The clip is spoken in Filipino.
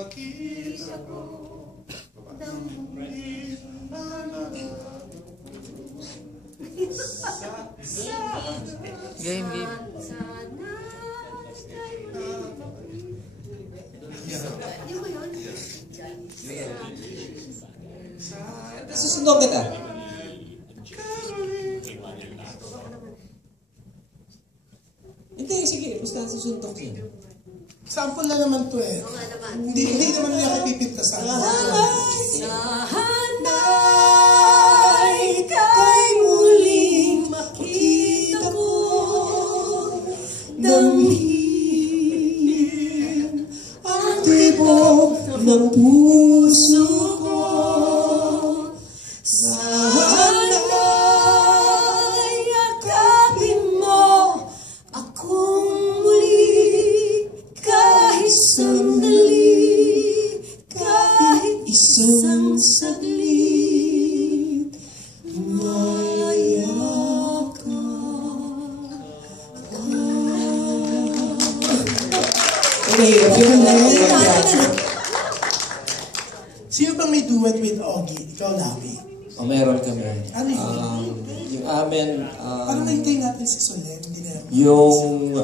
makita ko ng muling Game. Susunod kita. Hindi, sige. Basta susunod siya. Sample na naman to eh. Hindi naman nila kapipintasan. Sana'y kay muling makita ko damhin ang tibok ng puso ko. Sana'y yakapin mo akong muli kahit sandali, kahit isang saglit, mayakap ka. Okay, Sino bang may duet with Ogie? Ikaw, Lawi. meron kami. Ano yun? Yung amin, Parang nahintayin natin si Solen. Hindi na. yung